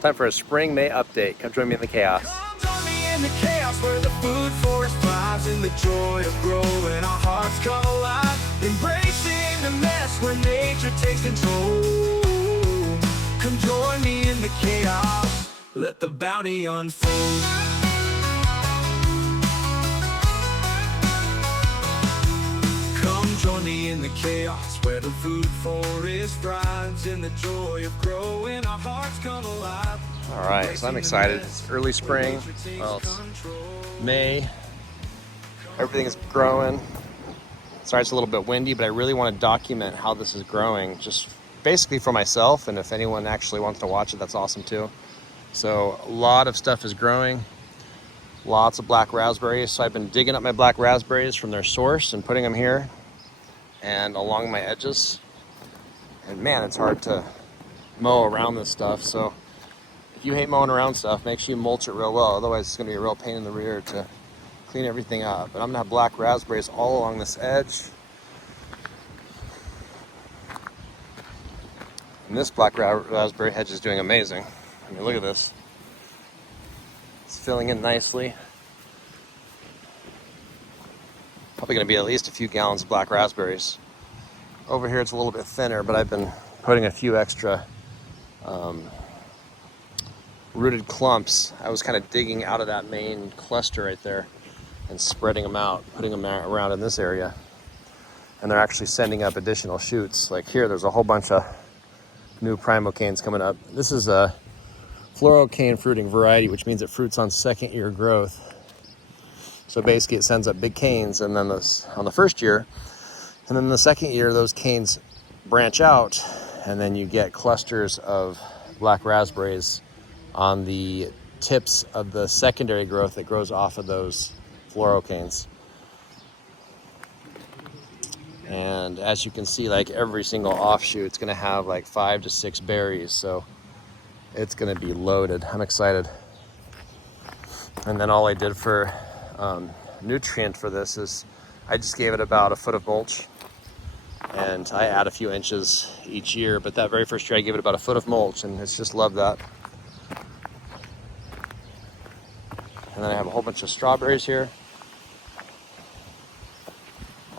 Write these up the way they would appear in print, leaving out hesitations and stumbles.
Time for a spring May update. Come join me in the chaos. Come join me in the chaos where the food forest thrives in the joy of growing. Our hearts come alive, embracing the mess where nature takes control. Come join me in the chaos. Let the bounty unfold. Come join me in the chaos where the food forest thrives in the joy of growing. Our hearts come alive. All right, so I'm excited. It's early spring. Well, it's May. Everything is growing. Sorry, it's a little bit windy, but I really want to document how this is growing, just basically for myself. And if anyone actually wants to watch it, that's awesome too. So a lot of stuff is growing. Lots of black raspberries. So I've been digging up my black raspberries from their source and putting them here and along my edges. And man, it's hard to mow around this stuff. So if you hate mowing around stuff, make sure you mulch it real well. Otherwise, it's going to be a real pain in the rear to clean everything up. But I'm going to have black raspberries all along this edge. And this black raspberry hedge is doing amazing. I mean, look at this. It's filling in nicely. Probably going to be at least a few gallons of black raspberries. Over here, it's a little bit thinner, but I've been putting a few extra rooted clumps. I was kind of digging out of that main cluster right there and spreading them out, putting them around in this area. And they're actually sending up additional shoots. Like here, there's a whole bunch of new primocanes coming up. This is a floral cane fruiting variety, which means it fruits on second year growth. So basically it sends up big canes and then on the first year, and then the second year, those canes branch out and then you get clusters of black raspberries on the tips of the secondary growth that grows off of those floral canes. And as you can see, like every single offshoot, it's gonna have like 5 to 6 berries. So it's gonna be loaded. I'm excited. And then all I did for nutrient for this is I just gave it about a foot of mulch. And I add a few inches each year, but that very first year I gave it about a foot of mulch and it's just loved that. And then I have a whole bunch of strawberries here.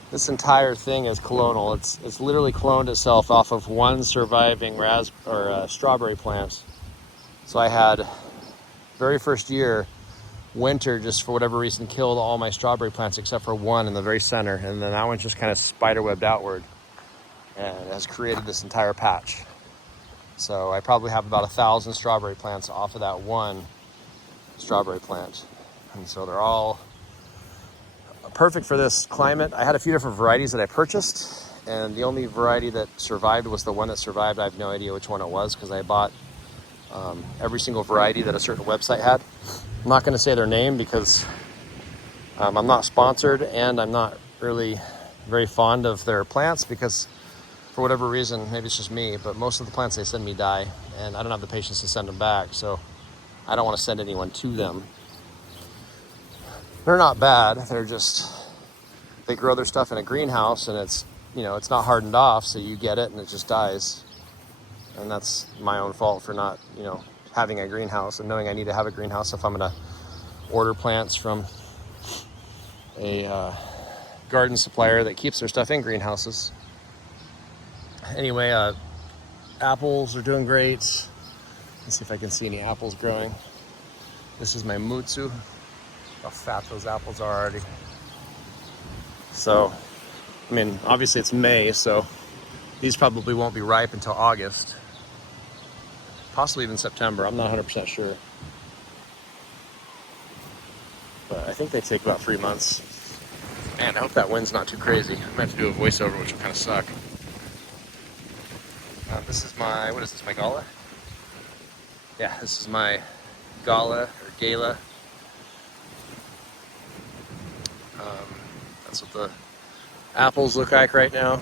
This entire thing is clonal. It's literally cloned itself off of one surviving strawberry plant. So I had, very first year, winter just for whatever reason killed all my strawberry plants except for one in the very center. And then that one just kind of spiderwebbed outward and has created this entire patch. So I probably have about 1,000 strawberry plants off of that one strawberry plant. And so they're all perfect for this climate. I had a few different varieties that I purchased, and the only variety that survived was the one that survived. I have no idea which one it was because I bought every single variety that a certain website had. I'm not going to say their name because I'm not sponsored and I'm not really very fond of their plants because for whatever reason, maybe it's just me, but most of the plants they send me die and I don't have the patience to send them back, so I don't want to send anyone to them. They're not bad. They're just, they grow their stuff in a greenhouse and it's, it's not hardened off, so you get it and it just dies. And that's my own fault for not, having a greenhouse and knowing I need to have a greenhouse if I'm going to order plants from a garden supplier that keeps their stuff in greenhouses. Anyway, apples are doing great. Let's see if I can see any apples growing. This is my mutsu. How fat those apples are already. So, I mean, obviously it's May, so these probably won't be ripe until August. Possibly even September, I'm not 100% sure. But I think they take about 3 months. Man, I hope that wind's not too crazy. I might have to do a voiceover, which will kind of suck. This is my, what is this, my gala? Yeah, this is my gala, or gala. That's what the apples look like right now.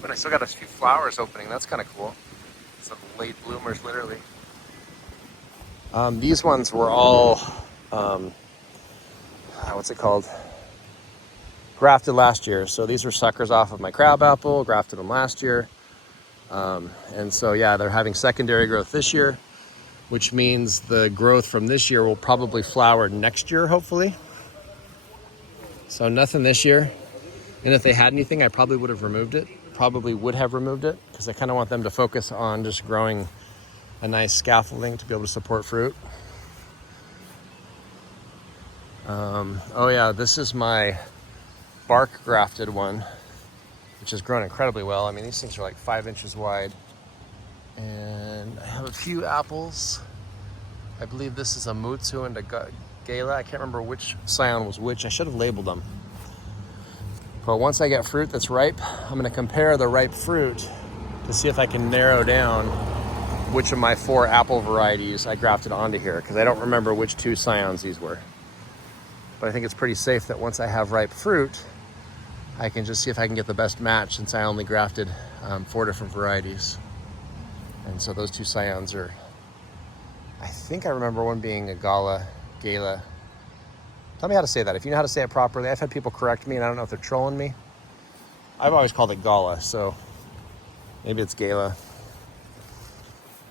But I still got a few flowers opening, that's kind of cool. Some late bloomers, literally. These ones were all, what's it called? Grafted last year. So these are suckers off of my crab apple, grafted them last year. And so, yeah, they're having secondary growth this year. which means the growth from this year will probably flower next year, hopefully. So nothing this year. And if they had anything, I probably would have removed it. Because I kind of want them to focus on just growing a nice scaffolding to be able to support fruit. Oh yeah, this is my bark grafted one, which has grown incredibly well. I mean, these things are like 5 inches wide. And I have a few apples. I believe this is a mutsu and a gala. I can't remember which scion was which. I should have labeled them. But once I get fruit that's ripe, I'm going to compare the ripe fruit to see if I can narrow down which of my 4 apple varieties I grafted onto here, because I don't remember which 2 scions these were. But I think it's pretty safe that once I have ripe fruit, I can just see if I can get the best match, since I only grafted 4 different varieties. And so those 2 scions are, I think I remember one being a gala. Tell me how to say that. If you know how to say it properly. I've had people correct me, and I don't know if they're trolling me. I've always called it gala, so maybe it's gala.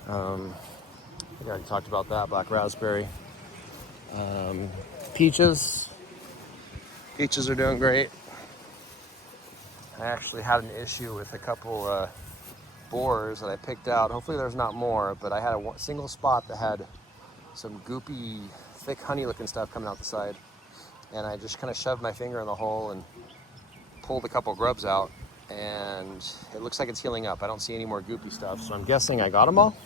I think I already talked about that. Black raspberry. Peaches. Peaches are doing great. I actually had an issue with a couple borers that I picked out. Hopefully there's not more, but I had a single spot that had some goopy, thick honey-looking stuff coming out the side. And I just kind of shoved my finger in the hole and pulled a couple grubs out. And it looks like it's healing up. I don't see any more goopy stuff, so I'm guessing I got them all.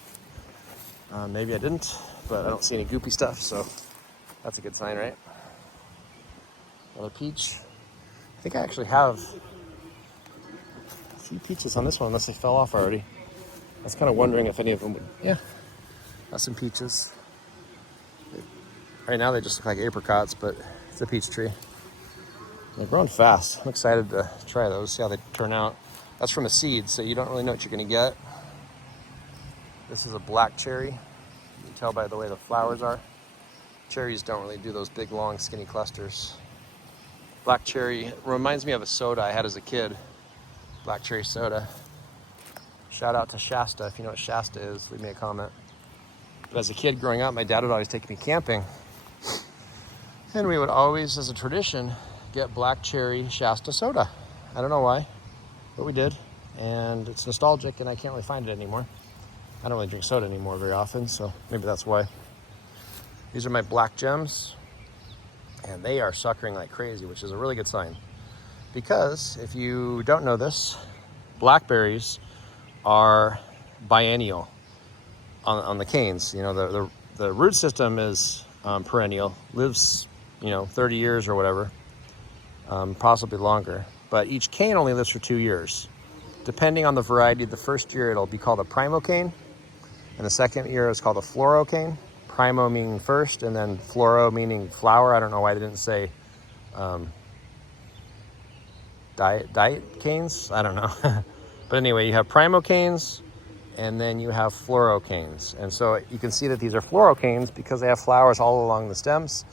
Maybe I didn't, but I don't see any goopy stuff, so that's a good sign, right? Another peach. I think I actually have a few peaches on this one, unless they fell off already. I was kind of wondering if any of them would. Yeah, got some peaches. Right now they just look like apricots, but it's a peach tree. They're growing fast. I'm excited to try those, see how they turn out. That's from a seed, so you don't really know what you're gonna get. This is a black cherry. You can tell by the way the flowers are. Cherries don't really do those big, long, skinny clusters. Black cherry reminds me of a soda I had as a kid. Black cherry soda. Shout out to Shasta. If you know what Shasta is, leave me a comment. But as a kid growing up, my dad would always take me camping. And we would always, as a tradition, get black cherry Shasta soda. I don't know why, but we did. And it's nostalgic, and I can't really find it anymore. I don't really drink soda anymore very often, so maybe that's why. These are my black gems, and they are suckering like crazy, which is a really good sign. Because if you don't know this, blackberries are biennial on the canes. You know, the root system is perennial, lives 30 years or whatever, possibly longer. But each cane only lives for 2 years. Depending on the variety, the first year it'll be called a primo cane, and the second year it's called a floro cane. Primo meaning first, and then floro meaning flower. I don't know why they didn't say diet canes. I don't know. But anyway, you have primo canes, and then you have floro canes. And so you can see that these are floro canes because they have flowers all along the stems.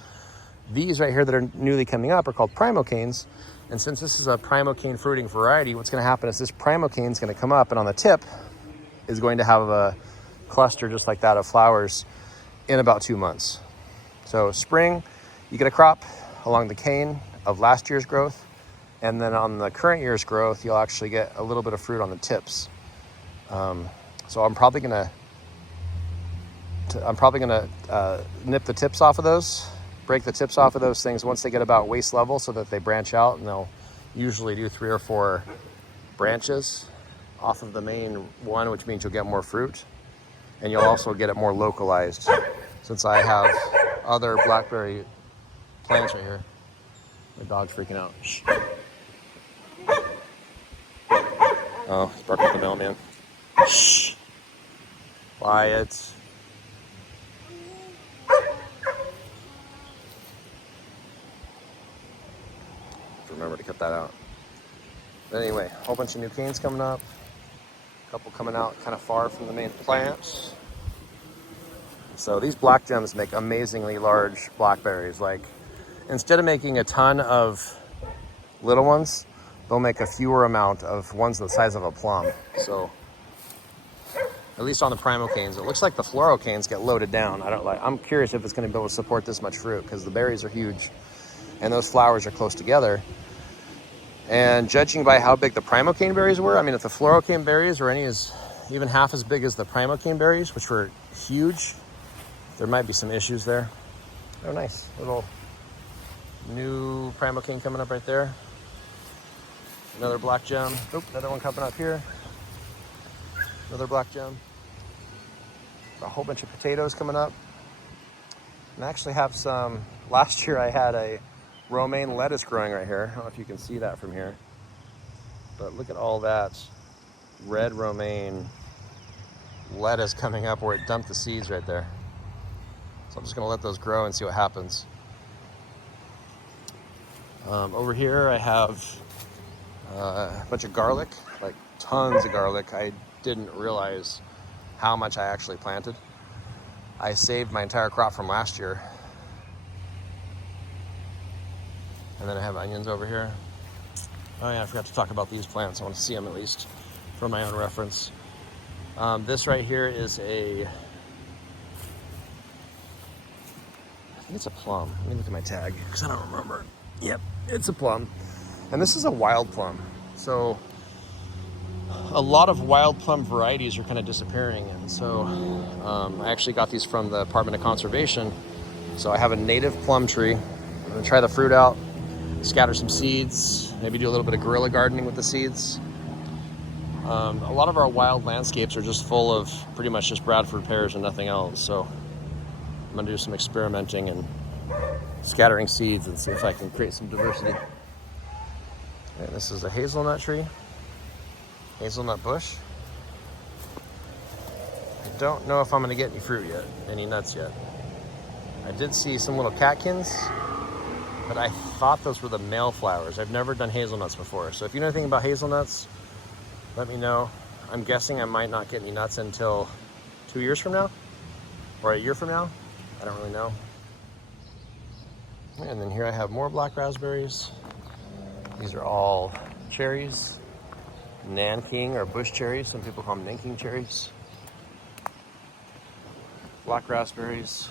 These right here that are newly coming up are called primo canes. And since this is a primo cane fruiting variety, what's going to happen is this primo cane is going to come up, and on the tip is going to have a cluster just like that of flowers in about 2 months. So spring, you get a crop along the cane of last year's growth, and then on the current year's growth, you'll actually get a little bit of fruit on the tips. So I'm probably gonna nip the tips off of those, break the tips off of those things once they get about waist level, so that they branch out, and they'll usually do 3 or 4 branches off of the main one, which means you'll get more fruit, and you'll also get it more localized. Since I have other blackberry plants right here. My dog's freaking out. Shh. Oh, he's barking at the mailman. Shh. Quiet. Remember to cut that out. But anyway, a whole bunch of new canes coming up. A couple coming out kind of far from the main plants. So these black gems make amazingly large blackberries. Like, instead of making a ton of little ones, they'll make a fewer amount of ones the size of a plum. So at least on the primocanes. It looks like the floral canes get loaded down. I'm curious if it's going to be able to support this much fruit because the berries are huge and those flowers are close together. And judging by how big the primocane berries were, I mean, if the floral cane berries were even half as big as the primocane berries, which were huge, there might be some issues there. Oh, nice. Little new primocane coming up right there. Another black gem. Oop, another one coming up here. Another black gem. A whole bunch of potatoes coming up. And I actually have some, last year I had a romaine lettuce growing right here. I don't know if you can see that from here. But look at all that red romaine lettuce coming up where it dumped the seeds right there. So I'm just gonna let those grow and see what happens. Over here I have a bunch of garlic, like tons of garlic. I didn't realize how much I actually planted. I saved my entire crop from last year. And then I have onions over here. Oh yeah, I forgot to talk about these plants. I want to see them at least for my own reference. This right here is I think it's a plum. Let me look at my tag because I don't remember. Yep, it's a plum. And this is a wild plum. So a lot of wild plum varieties are kind of disappearing. And so I actually got these from the Department of Conservation. So I have a native plum tree. I'm gonna try the fruit out, scatter some seeds, maybe do a little bit of guerrilla gardening with the seeds. A lot of our wild landscapes are just full of pretty much just Bradford pears and nothing else. So I'm gonna do some experimenting and scattering seeds and see if I can create some diversity. And this is a hazelnut tree, hazelnut bush. I don't know if I'm gonna get any fruit yet, any nuts yet. I did see some little catkins, but I thought those were the male flowers. I've never done hazelnuts before. So if you know anything about hazelnuts, let me know. I'm guessing I might not get any nuts until 2 years from now or a year from now. I don't really know. And then here I have more black raspberries. These are all cherries, Nanking or bush cherries. Some people call them Nanking cherries. Black raspberries.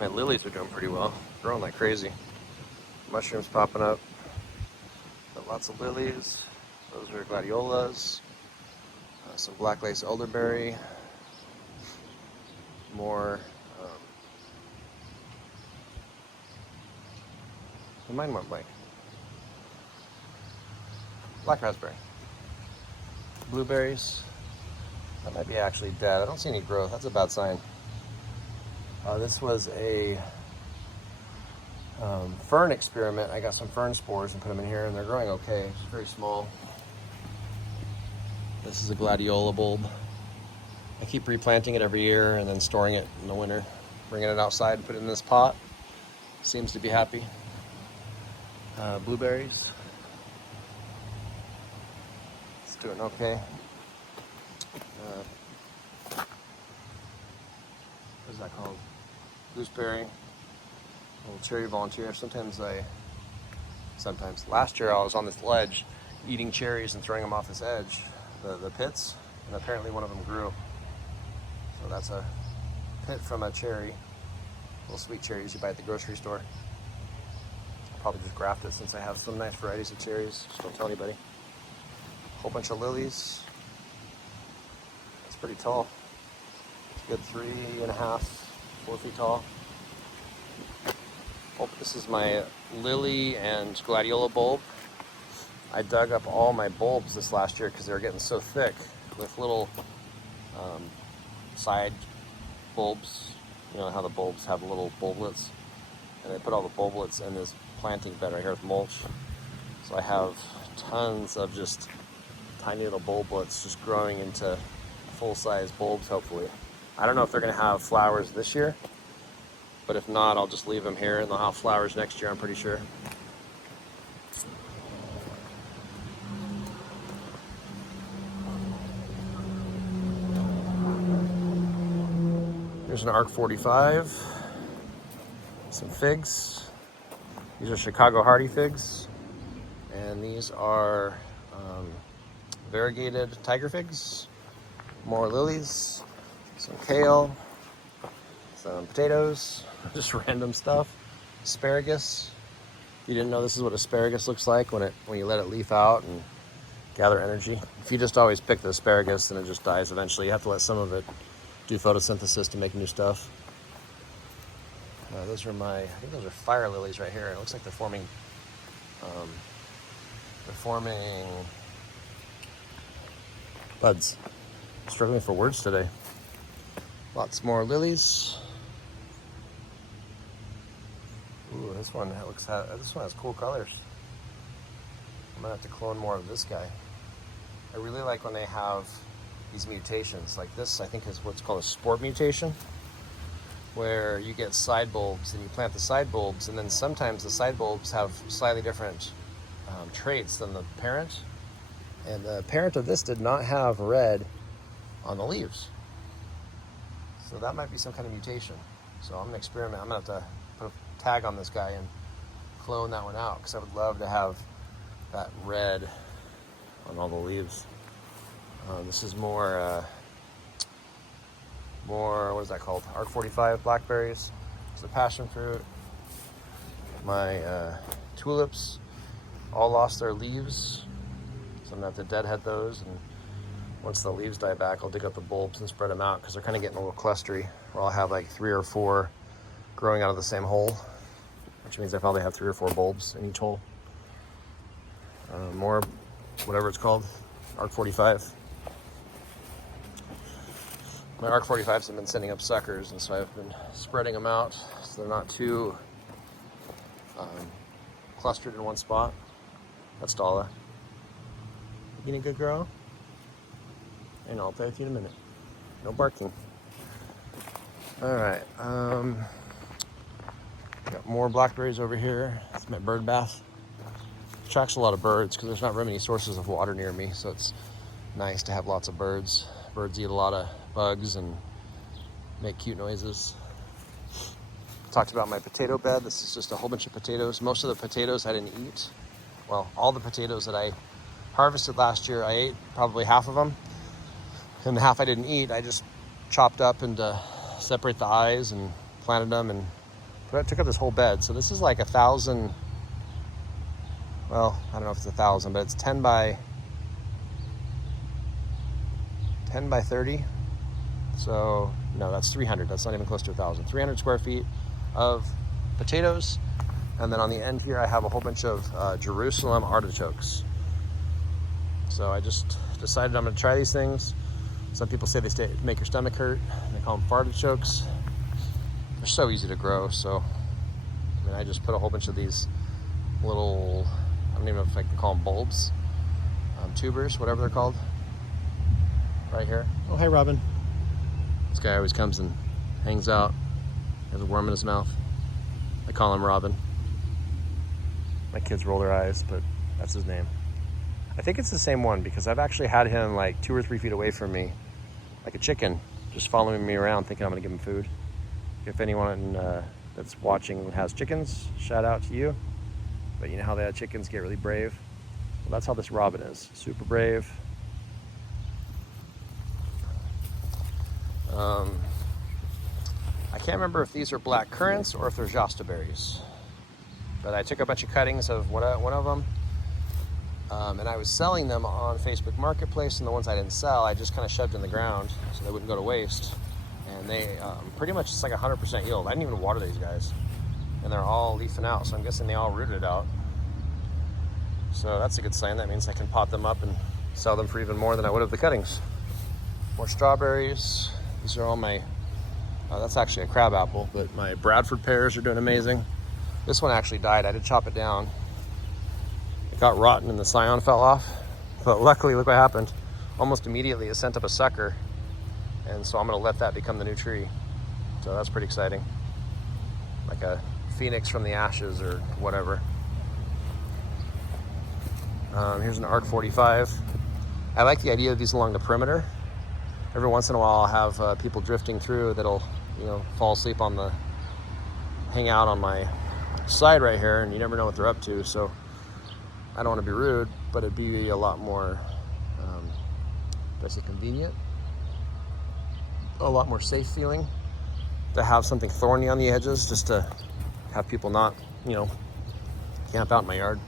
My lilies are doing pretty well, growing like crazy. Mushrooms popping up. Got lots of lilies. Those are gladiolas. Some black lace elderberry. More. Mine went blank. Black raspberry. Blueberries. That might be actually dead. I don't see any growth. That's a bad sign. This was a fern experiment. I got some fern spores and put them in here, and they're growing okay. It's very small. This is a gladiola bulb. I keep replanting it every year and then storing it in the winter, bringing it outside and put it in this pot. Seems to be happy. Blueberries. It's doing okay. What is that called? Gooseberry. Little cherry volunteer. Sometimes. Last year I was on this ledge eating cherries and throwing them off this edge, the pits, and apparently one of them grew. So that's a pit from a cherry. Little sweet cherries you buy at the grocery store. I'll probably just graft it since I have some nice varieties of cherries. Just don't tell anybody. A whole bunch of lilies. It's pretty tall. It's a good 3.5, 4 feet tall. Oh, this is my lily and gladiola bulb. I dug up all my bulbs this last year because they were getting so thick with little side bulbs. You know how the bulbs have little bulblets? And I put all the bulblets in this planting bed right here with mulch. So I have tons of just tiny little bulblets just growing into full-size bulbs, hopefully. I don't know if they're going to have flowers this year, but if not, I'll just leave them here and they'll have flowers next year, I'm pretty sure. Here's an ARC 45, some figs. These are Chicago Hardy figs, and these are variegated tiger figs. More lilies, some kale, some potatoes, just random stuff. Asparagus. If you didn't know, this is what asparagus looks like when you let it leaf out and gather energy. If you just always pick the asparagus, then it just dies eventually. You have to let some of it do photosynthesis to make new stuff. Those are I think those are fire lilies right here. It looks like they're forming buds. Struggling for words today. Lots more lilies. Ooh, this one has cool colors. I'm gonna have to clone more of this guy. I really like when they have these mutations. Like this, I think is what's called a sport mutation, where you get side bulbs and you plant the side bulbs, and then sometimes the side bulbs have slightly different traits than the parent. And the parent of this did not have red on the leaves. So that might be some kind of mutation. So I'm gonna experiment. I'm gonna have to put a tag on this guy and clone that one out, because I would love to have that red on all the leaves. This is more, what is that called? Arc 45 blackberries. It's the passion fruit. My tulips all lost their leaves, so I'm gonna have to deadhead those, and once the leaves die back, I'll dig up the bulbs and spread them out, because they're kind of getting a little clustery, where I'll have like 3 or 4 growing out of the same hole, which means I probably have 3 or 4 bulbs in each hole. More, whatever it's called, Arc 45. My Arc 45s have been sending up suckers, and so I've been spreading them out so they're not too clustered in one spot. That's Dala. You being a good girl? And I'll play with you in a minute. No barking. All right. Got more blackberries over here. It's my bird bath. Attracts a lot of birds because there's not very many sources of water near me, so it's nice to have lots of birds. Birds eat a lot of bugs and make cute noises. Talked about my potato bed. This is just a whole bunch of potatoes. Most of the potatoes I didn't eat. Well, all the potatoes that I harvested last year, I ate probably half of them. And the half I didn't eat, I just chopped up and separate the eyes and planted them, and took up this whole bed. So this is like 1,000, well, I don't know if it's 1,000, but it's 10 by 30. So no, that's 300. That's not even close to 1,000. 300 square feet of potatoes. And then on the end here, I have a whole bunch of Jerusalem artichokes. So I just decided I'm gonna try these things. Some people say they make your stomach hurt. They call them fartichokes. They're so easy to grow. So I mean, I just put a whole bunch of these little, I don't even know if I can call them bulbs, tubers, whatever they're called, right here. Oh, hey, Robin. This guy always comes and hangs out. He has a worm in his mouth. I call him Robin. My kids roll their eyes, but that's his name. I think it's the same one, because I've actually had him like 2 or 3 feet away from me, like a chicken, just following me around thinking I'm gonna give him food. If anyone that's watching has chickens, shout out to you. But you know how the chickens get really brave? Well, that's how this robin is, super brave. I can't remember if these are black currants or if they're raspberries. But I took a bunch of cuttings of one of them, and I was selling them on Facebook Marketplace, and the ones I didn't sell, I just kind of shoved in the ground so they wouldn't go to waste. And they pretty much, it's like 100% yield. I didn't even water these guys, and they're all leafing out, so I'm guessing they all rooted out. So that's a good sign. That means I can pot them up and sell them for even more than I would have the cuttings. More strawberries. These are all my, that's actually a crab apple, but my Bradford pears are doing amazing. This one actually died. I did chop it down. It got rotten and the scion fell off, but luckily, look what happened. Almost immediately it sent up a sucker, and so I'm gonna let that become the new tree. So that's pretty exciting. Like a phoenix from the ashes or whatever. Here's an Arc 45. I like the idea of these along the perimeter. Every once in a while I'll have people drifting through that'll, fall asleep hang out on my side right here, and you never know what they're up to. So I don't want to be rude, but it'd be a lot more, convenient. a lot more safe feeling to have something thorny on the edges, just to have people not, you know, camp out in my yard.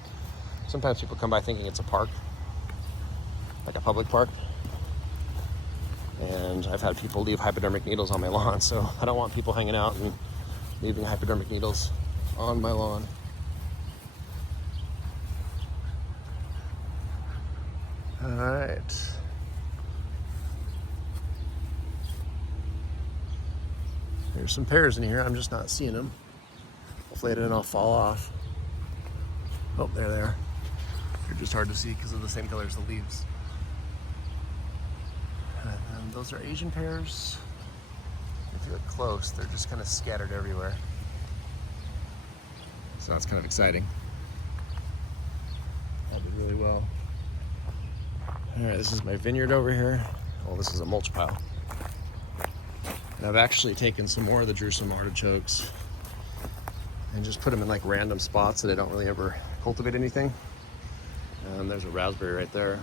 Sometimes people come by thinking it's a park, like a public park. And I've had people leave hypodermic needles on my lawn, so I don't want people hanging out and leaving hypodermic needles on my lawn. All right. There's some pears in here. I'm just not seeing them. Hopefully they don't all fall off. Oh, there they are. They're just hard to see because of the same color as the leaves. And those are Asian pears. If you look close, they're just kind of scattered everywhere. So that's kind of exciting. I did really well. All right, this is my vineyard over here. Oh, this is a mulch pile. And I've actually taken some more of the Jerusalem artichokes and just put them in like random spots that I don't really ever cultivate anything. And there's a raspberry right there.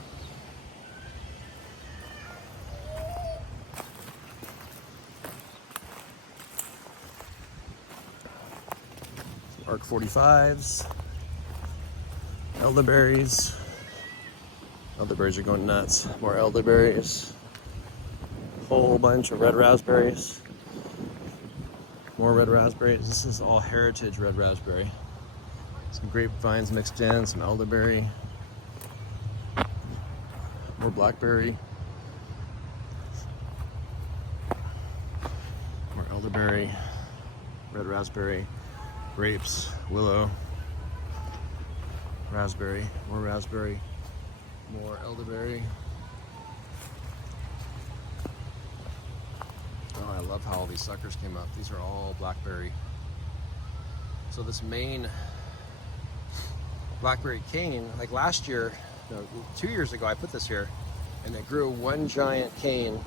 Some ARC 45s, elderberries. Elderberries are going nuts. More elderberries. Whole bunch of red raspberries. More red raspberries. This is all heritage red raspberry. Some grapevines mixed in, some elderberry. More blackberry. More elderberry. Red raspberry. Grapes. Willow. Raspberry. More raspberry. More elderberry. Oh, I love how all these suckers came up. These are all blackberry. So this main blackberry cane, like last year, no, 2 years ago, I put this here, and it grew one giant cane,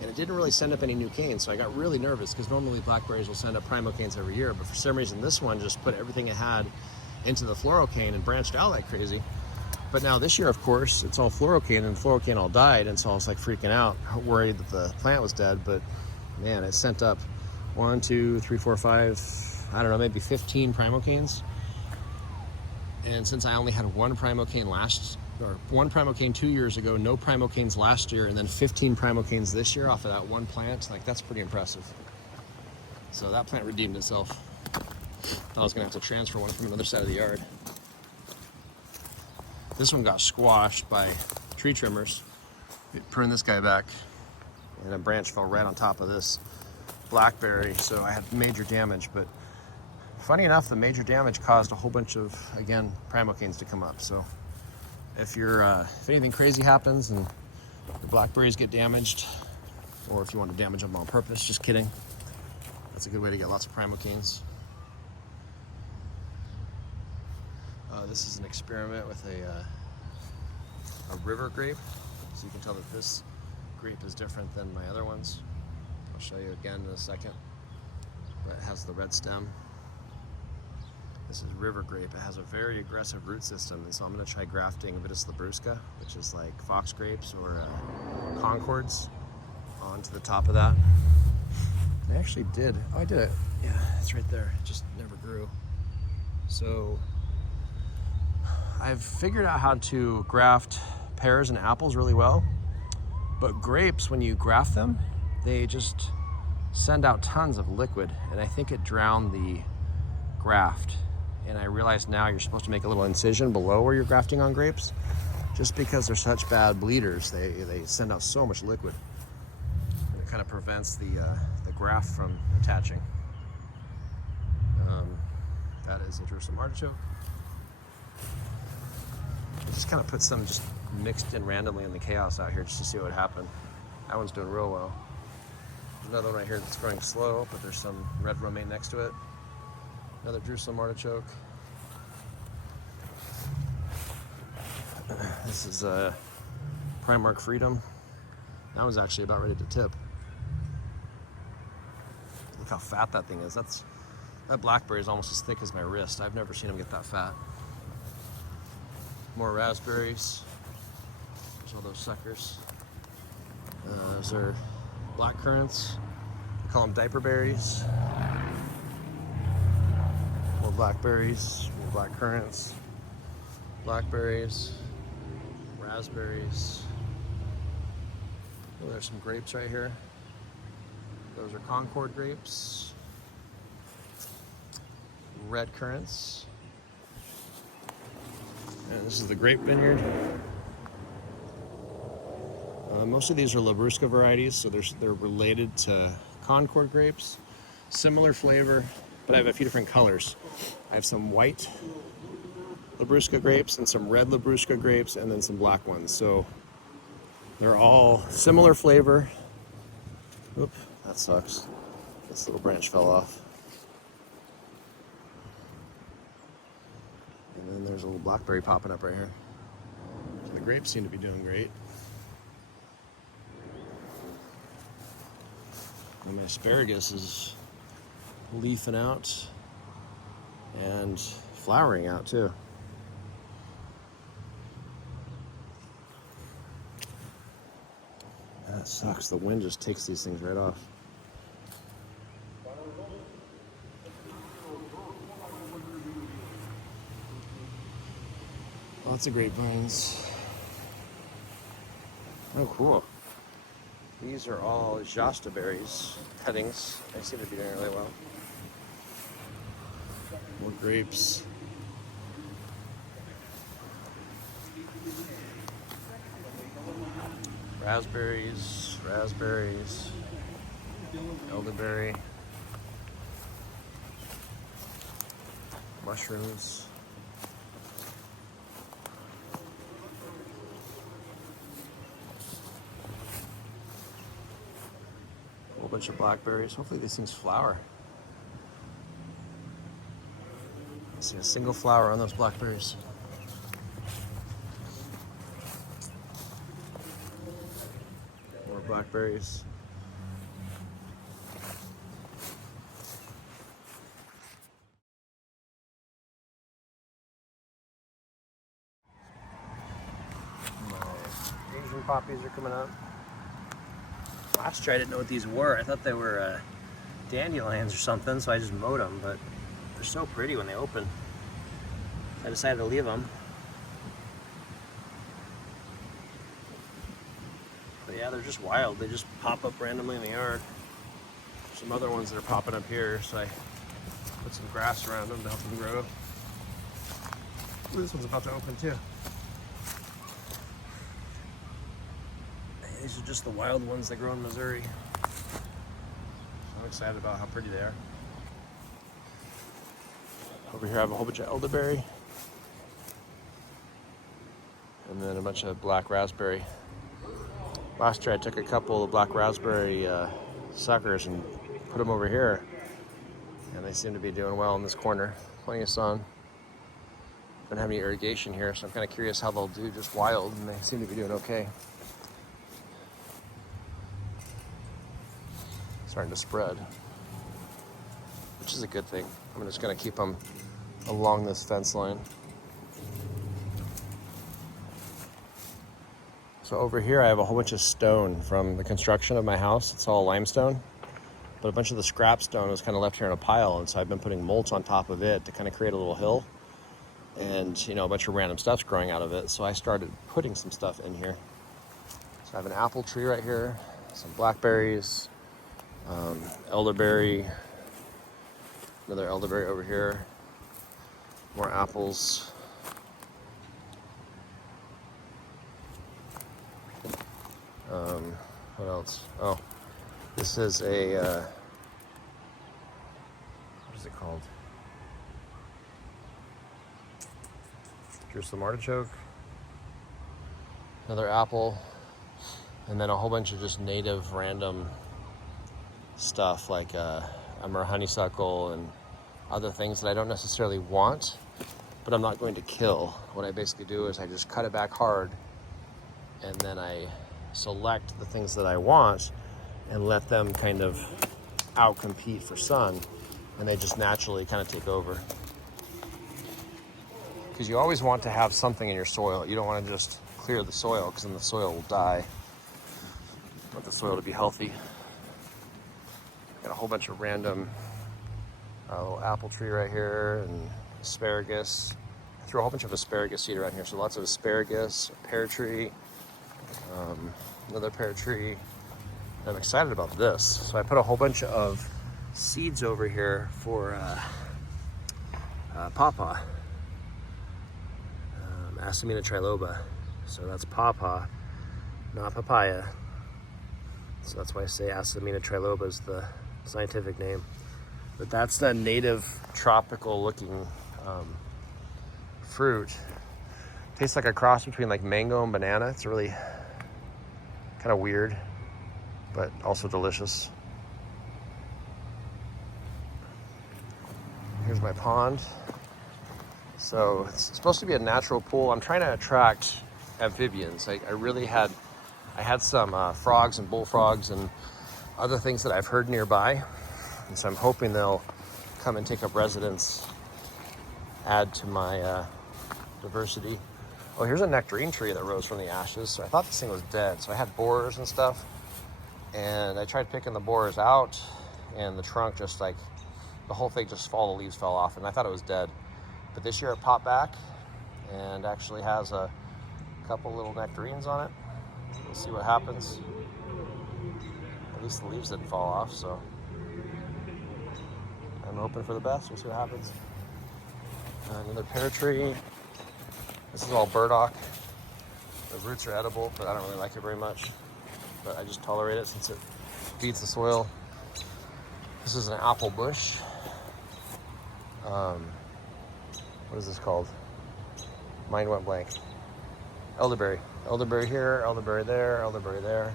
and it didn't really send up any new canes. So I got really nervous because normally blackberries will send up primo canes every year, but for some reason this one just put everything it had into the floral cane and branched out like crazy. But now this year, of course, it's all floral cane, and the floral cane all died, and so I was like freaking out, worried that the plant was dead. But man, it sent up 1, 2, 3, 4, 5, I don't know, maybe 15 primo canes. And since I only had one primo cane one primo cane 2 years ago, no primo canes last year, and then 15 primo canes this year off of that one plant, like that's pretty impressive. So that plant redeemed itself. Thought I was gonna have to transfer one from another side of the yard. This one got squashed by tree trimmers. We pruned this guy back, and a branch fell right on top of this blackberry, so I had major damage. But funny enough, the major damage caused a whole bunch of, again, primo canes to come up. So if anything crazy happens and the blackberries get damaged, or if you want to damage them on purpose, just kidding. That's a good way to get lots of primo canes. This is an experiment with a river grape, so you can tell that this grape is different than my other ones. I'll show you again in a second, but it has the red stem. This is river grape. It has a very aggressive root system, and so I'm going to try grafting Vitis labrusca, which is like fox grapes or concords, onto the top of that. I actually did. Oh, I did it. Yeah, it's right there. It just never grew. So I've figured out how to graft pears and apples really well, but grapes, when you graft them, they just send out tons of liquid, and I think it drowned the graft. And I realize now you're supposed to make a little incision below where you're grafting on grapes, just because they're such bad bleeders. They send out so much liquid, and it kind of prevents the graft from attaching. That is a Jerusalem artichoke. I just kind of put some just mixed in randomly in the chaos out here just to see what would happen. That one's doing real well. There's another one right here that's growing slow, but there's some red romaine next to it. Another Jerusalem artichoke. This is a Primark Freedom. That one's actually about ready to tip. Look how fat that thing is. That blackberry is almost as thick as my wrist. I've never seen them get that fat. More raspberries. There's all those suckers. Those are black currants. We call them diaper berries. More blackberries, more black currants, blackberries, raspberries. Oh, there's some grapes right here. Those are Concord grapes. Red currants. And this is the grape vineyard. Most of these are Labrusca varieties, so they're related to Concord grapes. Similar flavor, but I have a few different colors. I have some white Labrusca grapes and some red Labrusca grapes and then some black ones. So they're all similar flavor. Oop, that sucks. This little branch fell off. And then there's a little blackberry popping up right here. So the grapes seem to be doing great. And my asparagus is leafing out and flowering out too. That sucks. The wind just takes these things right off. Lots of grapevines. Oh, cool. These are all Jasta berries, cuttings. They seem to be doing really well. More grapes. Raspberries, elderberry, mushrooms. A whole bunch of blackberries. Hopefully these things flower. I see a single flower on those blackberries. More blackberries. My Asian poppies are coming up. Last year I didn't know what these were. I thought they were dandelions or something, so I just mowed them, but they're so pretty when they open. I decided to leave them. But yeah, they're just wild. They just pop up randomly in the yard. There's some other ones that are popping up here, so I put some grass around them to help them grow. Ooh, this one's about to open too. These are just the wild ones that grow in Missouri. I'm excited about how pretty they are. Over here I have a whole bunch of elderberry. And then a bunch of black raspberry. Last year I took a couple of black raspberry suckers and put them over here. And they seem to be doing well in this corner. Plenty of sun. Don't have any irrigation here, so I'm kind of curious how they'll do just wild, and they seem to be doing okay. Starting to spread, which is a good thing. I'm just going to keep them along this fence line. So over here I have a whole bunch of stone from the construction of my house. It's all limestone, but a bunch of the scrap stone was kind of left here in a pile, and so I've been putting mulch on top of it to kind of create a little hill. And you know, a bunch of random stuff's growing out of it, so I started putting some stuff in here. So I have an apple tree right here, some blackberries, elderberry, another elderberry over here, more apples. What else? Oh, this is a, what is it called? Jerusalem artichoke, another apple, and then a whole bunch of just native random stuff like Amur honeysuckle and other things that I don't necessarily want, but I'm not going to kill. What I basically do is I just cut it back hard, and then I select the things that I want and let them kind of outcompete for sun, and they just naturally kind of take over. Because you always want to have something in your soil. You don't want to just clear the soil, because then the soil will die. You want the soil to be healthy. Got a whole bunch of random little apple tree right here and asparagus. I threw a whole bunch of asparagus seed around here, so lots of asparagus, a pear tree, another pear tree. I'm excited about this. So I put a whole bunch of seeds over here for pawpaw, Asamina triloba. So that's pawpaw, not papaya. So that's why I say Asamina triloba is the scientific name. But that's the native tropical looking fruit. Tastes like a cross between like mango and banana. It's really kind of weird, but also delicious. Here's my pond. So it's supposed to be a natural pool. I'm trying to attract amphibians. I had some frogs and bullfrogs and other things that I've heard nearby. And so I'm hoping they'll come and take up residence, add to my diversity. Oh, here's a nectarine tree that rose from the ashes. So I thought this thing was dead. So I had borers and stuff. And I tried picking the borers out, and the trunk just like, the whole thing just all the leaves fell off, and I thought it was dead. But this year it popped back and actually has a couple little nectarines on it. We'll see what happens. At least the leaves didn't fall off, so I'm hoping for the best. We'll see what happens. Another pear tree. This is all burdock. The roots are edible, but I don't really like it very much. But I just tolerate it since it feeds the soil. This is an apple bush. What is this called? Mine went blank. Elderberry. Elderberry here, elderberry there, elderberry there.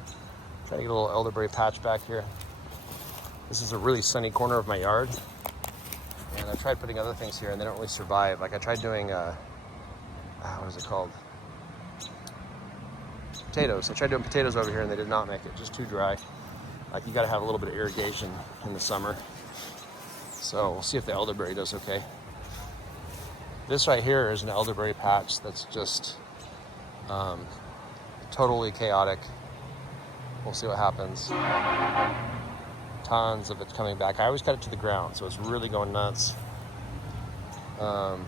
Trying to get a little elderberry patch back here. This is a really sunny corner of my yard. And I tried putting other things here and they don't really survive. Like I tried doing, what is it called? Potatoes. I tried doing potatoes over here and they did not make it, just too dry. Like you gotta have a little bit of irrigation in the summer. So we'll see if the elderberry does okay. This right here is an elderberry patch that's just totally chaotic. We'll see what happens. Tons of it coming back. I always cut it to the ground, so it's really going nuts. I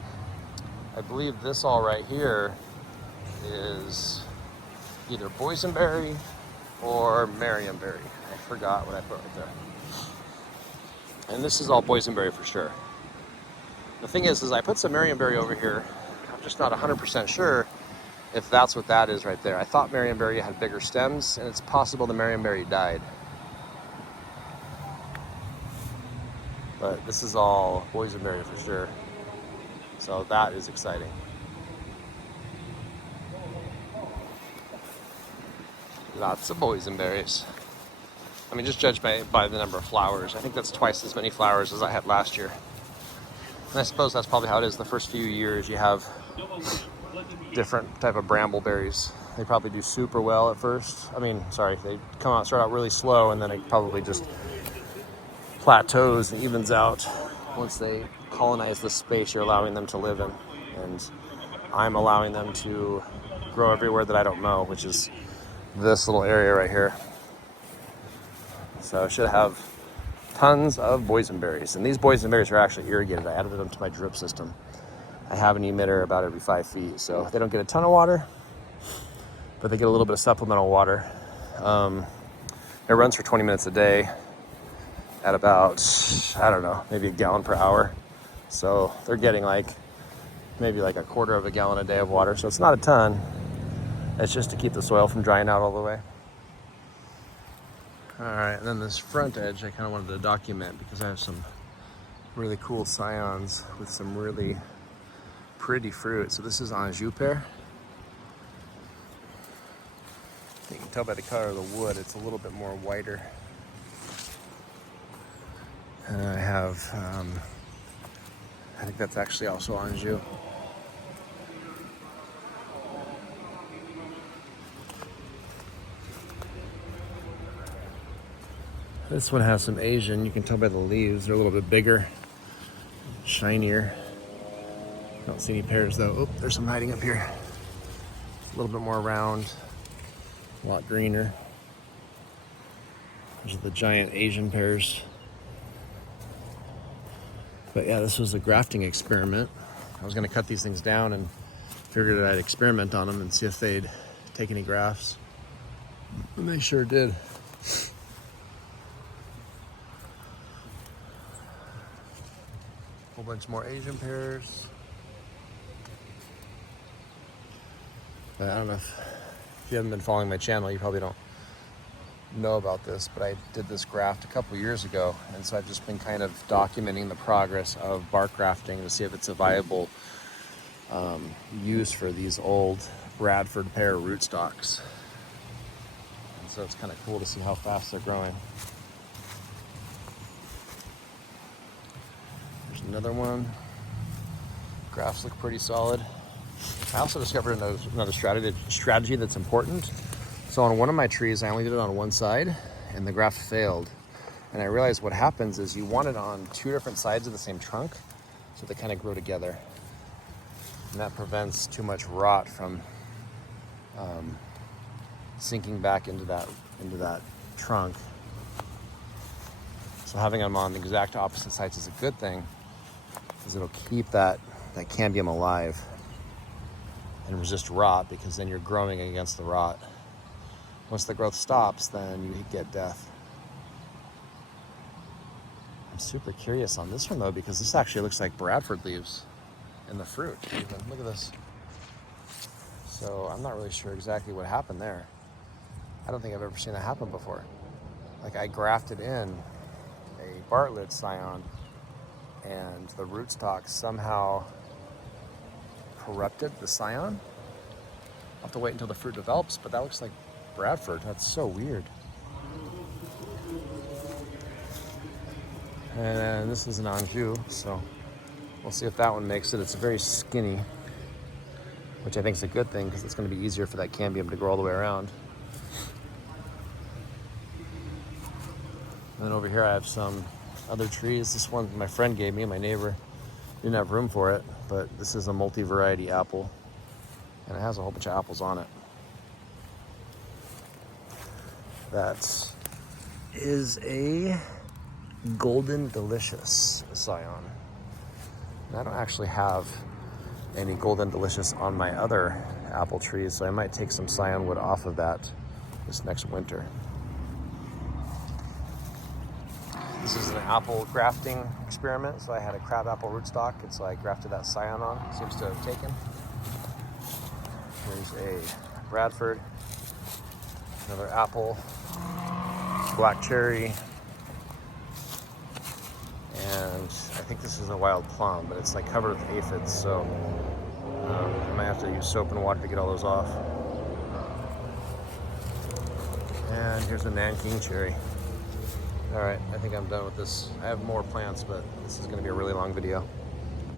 believe this all right here is either boysenberry or marionberry. I forgot what I put right there. And this is all boysenberry for sure. The thing is I put some marionberry over here. I'm just not 100% sure if that's what that is right there. I thought marionberry had bigger stems, and it's possible the marionberry died. But this is all boysenberry for sure. So that is exciting. Lots of boysenberries. I mean, just judge by the number of flowers. I think that's twice as many flowers as I had last year. And I suppose that's probably how it is the first few years. You have different type of brambleberries. They probably do super well at first. I mean, sorry, they start out really slow, and then it probably just plateaus and evens out once they colonize the space you're allowing them to live in. And I'm allowing them to grow everywhere that I don't mow, which is this little area right here. So I should have tons of boysenberries. And these boysenberries are actually irrigated. I added them to my drip system. I have an emitter about every 5 feet. So they don't get a ton of water, but they get a little bit of supplemental water. It runs for 20 minutes a day at about, I don't know, maybe a gallon per hour. So they're getting maybe a quarter of a gallon a day of water. So it's not a ton. It's just to keep the soil from drying out all the way. All right, and then this front edge I kind of wanted to document because I have some really cool scions with some really pretty fruit. So this is Anjou pear. You can tell by the color of the wood, it's a little bit more whiter. And I have, I think that's actually also Anjou. This one has some Asian. You can tell by the leaves. They're a little bit bigger, shinier. Don't see any pears though. Oh, there's some hiding up here. A little bit more round, a lot greener. These are the giant Asian pears. But yeah, this was a grafting experiment. I was gonna cut these things down and figured I'd experiment on them and see if they'd take any grafts. And they sure did. Whole bunch more Asian pears. But I don't know if you haven't been following my channel, you probably don't know about this, but I did this graft a couple years ago, and so I've just been kind of documenting the progress of bark grafting to see if it's a viable use for these old Bradford pear rootstocks. And so it's kind of cool to see how fast they're growing. There's another one. Grafts look pretty solid. I also discovered another strategy that's important. So on one of my trees, I only did it on one side, and the graft failed. And I realized what happens is you want it on two different sides of the same trunk, so they kind of grow together. And that prevents too much rot from sinking back into that trunk. So having them on the exact opposite sides is a good thing, because it'll keep that cambium alive and resist rot, because then you're growing against the rot. Once the growth stops, then you get death. I'm super curious on this one though, because this actually looks like Bradford leaves in the fruit. Even. Look at this. So I'm not really sure exactly what happened there. I don't think I've ever seen that happen before. Like, I grafted in a Bartlett scion, and the rootstock somehow corrupted the scion. I'll have to wait until the fruit develops, but that looks like Bradford. That's so weird. And this is an Anjou, so we'll see if that one makes it. It's very skinny, which I think is a good thing, because it's going to be easier for that cambium to grow all the way around. And then over here I have some other trees. This one my friend gave me, my neighbor. Didn't have room for it, but this is a multi-variety apple, and it has a whole bunch of apples on it. That is a Golden Delicious scion. And I don't actually have any Golden Delicious on my other apple trees, so I might take some scion wood off of that this next winter. This is an apple grafting experiment. So I had a crabapple rootstock, and so I grafted that scion on. It seems to have taken. Here's a Bradford, another apple, black cherry, and I think this is a wild plum, but it's like covered with aphids, so I might have to use soap and water to get all those off. And here's a Nanking cherry. All right, I think I'm done with this. I have more plants, but this is going to be a really long video.